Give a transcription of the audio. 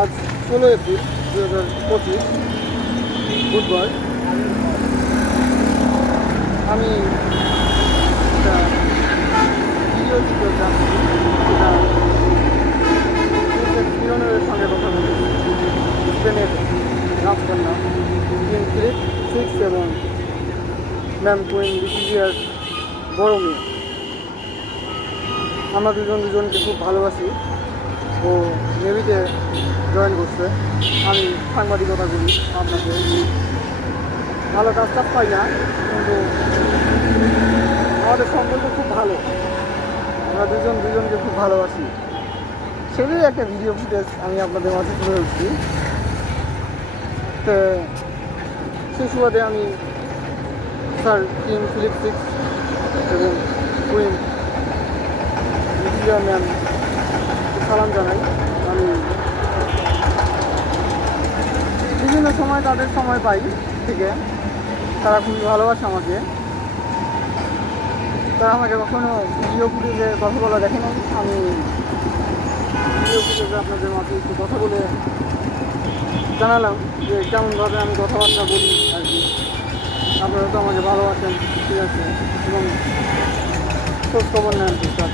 আজ 16 এপ্রিল 2025 বুধবার। আমি একটা ভিডিও চিত্র জানছি, যেটা কিরণের সঙ্গে কথা বলেছি। স্পেনের রাজকন্যা কিং ফিলিপ সিক্স এবং ম্যাম কুইন লিটিজিয়ার বড় মেয়ে। আমরা দুজনকে খুব ভালোবাসি। ও নেভিতে জয়েন করছে, আমি সাংবাদিকতা করি। আপনাকে ভালো কাজ পাই না, কিন্তু আমাদের সম্পর্ক খুব ভালো। আমরা দুজনকে খুব ভালোবাসি। সেটাই একটা ভিডিও ফুটেজ আমি আপনাদের মাঝে তুলে ধরছি। তো সেই সুবাদে আমি স্যার কিং ফিলিপ সিক্স এবং কুইন লিটিজিয়া ম্যাম সালাম জানাই। আমি বিভিন্ন সময় তাদের সময় পাই থেকে, তারা খুবই ভালোবাসে আমাকে। তারা আমাকে কখনো ভিডিও ফুটেজে কথা বলা দেখে নাই। আমি ভিডিও ফুটেজে আপনাদের মাঝে একটু কথা বলে জানালাম যে কেমনভাবে আমি কথাবার্তা বলি আর কি। আপনারা তো আমাকে ভালোবাসেন, ঠিক আছে, এবং খোঁজ খবর নেন ঠিকঠাক।